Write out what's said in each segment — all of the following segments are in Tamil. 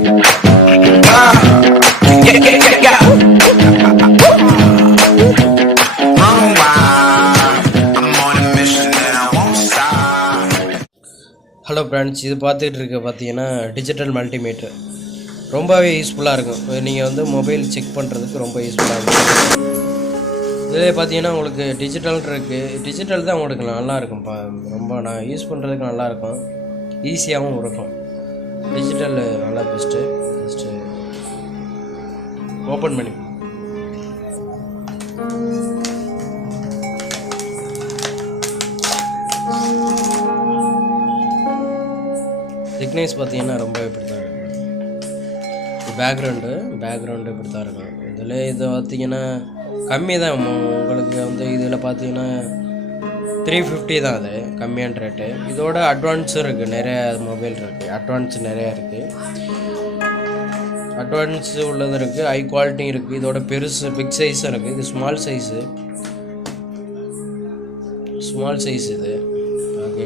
ஹலோ ஃப்ரெண்ட்ஸ், இது பார்த்துட்டு இருக்க பார்த்தீங்கன்னா டிஜிட்டல் மல்டிமீட்டர் ரொம்பவே யூஸ்ஃபுல்லாக இருக்கும். நீங்கள் வந்து மொபைல் செக் பண்ணுறதுக்கு ரொம்ப யூஸ்ஃபுல்லாக இருக்கும். இதில் பார்த்தீங்கன்னா உங்களுக்கு டிஜிட்டல் இருக்குது. டிஜிட்டல் தான் உங்களுக்கு நல்லாயிருக்கும்ப்பா. ரொம்ப நான் யூஸ் பண்ணுறதுக்கு நல்லாயிருக்கும், ஈஸியாகவும் இருக்கும். டிஜிட்டல் நல்லா பெஸ்ட்டு ஓப்பன் பண்ணி திக்னஸ் பார்த்தீங்கன்னா ரொம்ப இப்படி தான் இருக்கும். பேக்ரவுண்டு இப்படி தான் இருக்கும். இதில் இது பார்த்தீங்கன்னா கம்மி தான். உங்களுக்கு வந்து இதில் பார்த்தீங்கன்னா 350 தான். அது கம்மியான ரேட்டு. இதோட அட்வான்ஸும் இருக்குது, நிறைய மொபைல் இருக்குது. அட்வான்ஸ் நிறையா இருக்குது. அட்வான்ஸ் உள்ளது இருக்குது, ஹை குவாலிட்டி இருக்குது. இதோட பெருசு பிக் சைஸும் இருக்குது. இது ஸ்மால் சைஸு. இது அது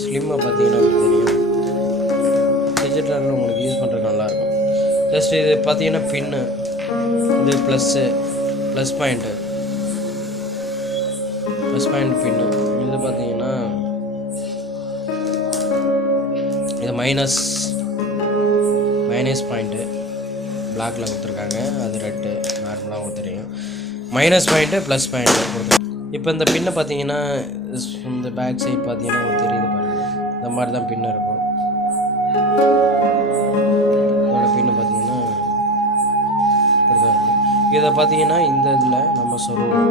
ஸ்லிம்மாக பார்த்தீங்கன்னா தெரியும். டிஜிட்டலில் உங்களுக்கு யூஸ் பண்ணுறது நல்லாயிருக்கும். ஜஸ்ட் இது பார்த்தீங்கன்னா பின்னு, இது ப்ளஸ் பாயிண்ட் பின்னு. இது பார்த்தீங்கன்னா இது மைனஸ் பாயிண்ட்டு பிளாக்கில் கொடுத்துருக்காங்க. அது ரெட்டு நார்மலாக தெரியும். மைனஸ் பாயிண்ட்டு ப்ளஸ் பாயிண்ட்டு கொடுத்துருக்காங்க. இப்போ இந்த பின்னை பார்த்தீங்கன்னா இந்த பேக் சைட் பார்த்தீங்கன்னா தெரியுது பாருங்கள். இந்த மாதிரி தான் பின்னு இருக்கும். இதோட பின்னு பார்த்தீங்கன்னா இப்படி தான் இருக்கும். இதை பார்த்தீங்கன்னா இந்த இதில் நம்ம சொல்லிட்டோம்.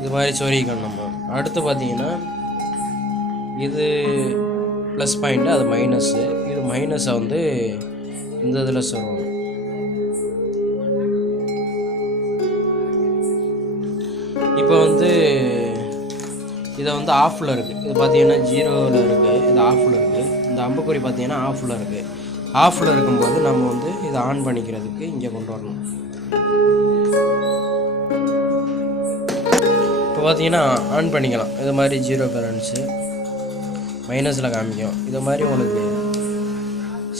இது மாதிரி சொருகிக்கணும் நம்ம. அடுத்து பார்த்தீங்கன்னா இது ப்ளஸ் பாயிண்ட்டு, அது மைனஸு. இது மைனஸை வந்து இந்த இதில் சொல்லணும். இப்போ வந்து இதை வந்து ஆஃபில் இருக்குது. இது பார்த்தீங்கன்னா 0ல் இருக்குது, இது ஆஃபில் இருக்குது. இந்த அம்புக்குறி பார்த்தீங்கன்னா ஆஃபில் இருக்குது. ஆஃபில் இருக்கும்போது நம்ம வந்து இதை ஆன் பண்ணிக்கிறதுக்கு இங்கே கொண்டு வரணும். இப்போ பார்த்தீங்கன்னா ஆன் பண்ணிக்கலாம். இது மாதிரி 0 பேலன்ஸு மைனஸில் காமிக்கும். இது மாதிரி உங்களுக்கு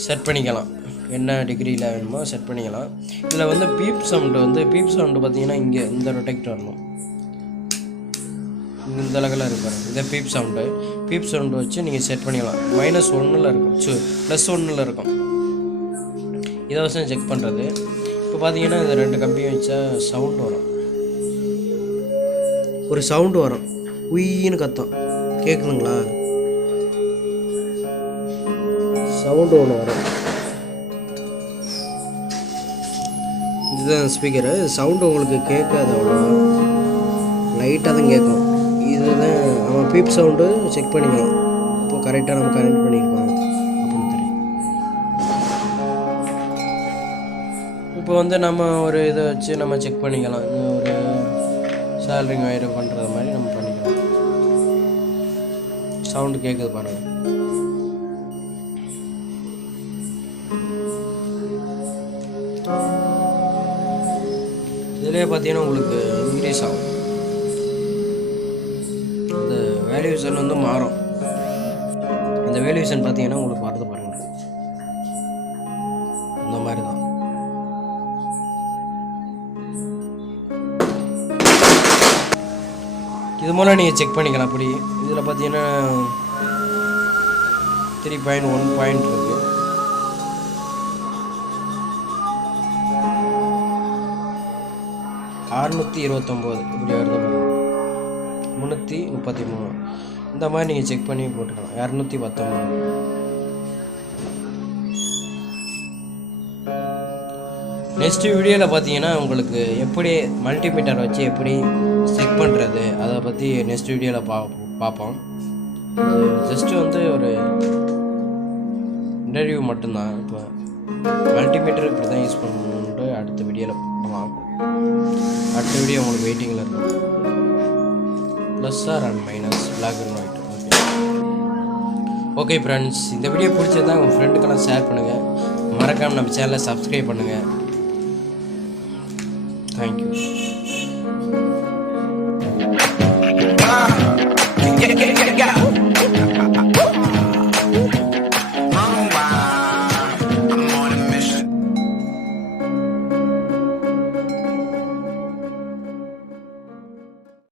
செட் பண்ணிக்கலாம். என்ன டிகிரியில் வேணுமோ செட் பண்ணிக்கலாம். இதில் வந்து பீப் சவுண்டு பார்த்தீங்கன்னா இங்கே இந்த ரொட்டேக்ட் வரணும். இந்த அளவுக்குலாம் இருப்பாரு. இதை பீப் சவுண்டு வச்சு நீங்கள் செட் பண்ணிக்கலாம். -1ல் இருக்கும், +1ல் இருக்கும். இதை வச்சு செக் பண்ணுறது. இப்போ பார்த்தீங்கன்னா இந்த 2 கம்பியும் வச்சா சவுண்டு வரும். ஒரு சவுண்டு வரும், உயின்னு கத்தம். கேட்குதுங்களா? சவுண்டு ஒன்று வரும். இதுதான் ஸ்பீக்கரு. சவுண்டு உங்களுக்கு கேட்காது, அவ்வளோ லைட்டாக தான் கேட்கும். இதுதான் அவன் பீப் சவுண்டு செக் பண்ணிக்கலாம். இப்போ கரெக்டாக நம்ம கனெக்ட் பண்ணியிருக்கோம் அப்படின்னு தெரியும். இப்போ வந்து நம்ம ஒரு இதை வச்சு நம்ம செக் பண்ணிக்கலாம். ஒரு சேலரிங் வயர் பண்ணுறது மாதிரி நம்ம பண்ணிக்கலாம். சவுண்டு கேட்குது பாருங்கள். இதிலே பார்த்தீங்கன்னா உங்களுக்கு இன்க்ரீஸ் ஆகும். இந்த வேல்யூஷன் வந்து மாறும். இந்த வேல்யூஷன் பார்த்தீங்கன்னா உங்களுக்கு வரது பாருங்கள். இந்த மாதிரி தான். இது மூலம் நீங்கள் செக் பண்ணிக்கலாம். அப்படி இதில் பார்த்தீங்கன்னா 3.1 பாயிண்ட் இருக்குது. $629 இப்படி வருது. 333 இந்த மாதிரி நீங்கள் செக் பண்ணி போட்டுக்கலாம். 219. நெக்ஸ்ட் வீடியோவில் பார்த்தீங்கன்னா உங்களுக்கு எப்படி மல்டிமீட்டர் வச்சு எப்படி செக் பண்ணுறது அதை பற்றி நெக்ஸ்ட் வீடியோவில் பார்ப்போம். ஜஸ்ட்டு வந்து ஒரு இன்டர்வியூ மட்டும்தான். இப்போ மல்டிமீட்டர் இப்படி தான் யூஸ் பண்ணணுன்ட்டு அடுத்த வீடியோவில் பார்க்கலாம். அடுத்த வீடியோ உங்களுக்கு வெயிட்டிங்கில் இருக்கும். Plus are and minus, black and white. Okay friends, இந்த வீடியோ பிடிச்சதா உங்கள் ஃப்ரெண்டுக்கெல்லாம் ஷேர் பண்ணுங்கள். மறக்காமல் நம்ம சேனலை சப்ஸ்கிரைப் பண்ணுங்கள். தேங்க்யூ.